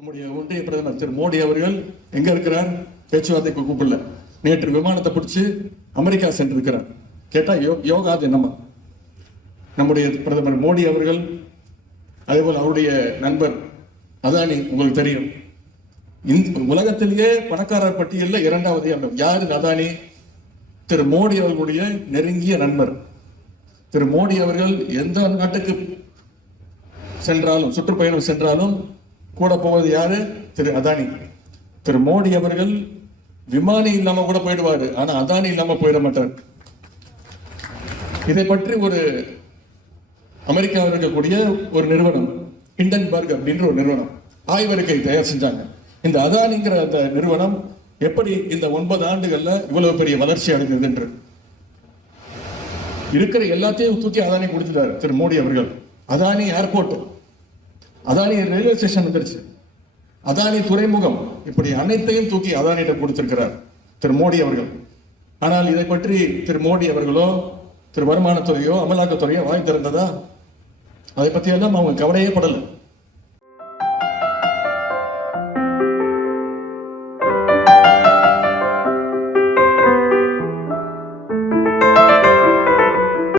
நம்முடைய உண்டிய பிரதமர் திரு மோடி அவர்கள் எங்க இருக்கிறார்? பேச்சுவார்த்தைக்கு கூப்பிடல. நேற்று விமானத்தை பிடிச்சு அமெரிக்கா சென்றிருக்கிறார். கேட்டா யோ- யோகா தினமா? நம்முடைய பிரதமர் மோடி அவர்கள் அதேபோல் அவருடைய நண்பர் அதானி உங்களுக்கு தெரியும். இந்த உலகத்திலேயே பணக்காரர் பட்டியலில் இரண்டாவது இடம். யாரு? அதானி. திரு மோடி அவர்களுடைய நெருங்கிய நண்பர். திரு மோடி அவர்கள் எந்த நாட்டுக்கு சென்றாலும் சுற்றுப்பயணம் சென்றாலும் கூட போவது யாரு? திரு அதானி. திரு மோடி அவர்கள் விமானி இல்லாம கூட போயிடுவாரு. ஆனா அதானி இல்லாம போயிட மாட்டார். இதை பற்றி ஒரு அமெரிக்காவில் இருக்கக்கூடிய ஒரு நிறுவனம் இண்டன்பர்க் அப்படின்ற ஒரு நிறுவனம் ஆய்வறிக்கை தயார் செஞ்சாங்க. இந்த அதானிங்கிற அந்த நிறுவனம் எப்படி இந்த ஒன்பது ஆண்டுகள்ல இவ்வளவு பெரிய வளர்ச்சி அடைந்தது என்று இருக்கிற எல்லாத்தையும் தூக்கி அதானி கொடுத்துட்டாரு திரு மோடி அவர்கள். Adani airport. Adani railway station வந்துருச்சு. அதானி துறைமுகம். இப்படி அனைத்தையும் தூக்கி அதானியிடம் கொடுத்திருக்கிறார் திரு மோடி அவர்கள். ஆனால் இதை பற்றி திரு மோடி அவர்களோ திரு வருமானத்துறையோ அமலாக்கத்துறையோ வாய் திறந்ததா? அதை பற்றியெல்லாம் அவங்க கவலையே படலை.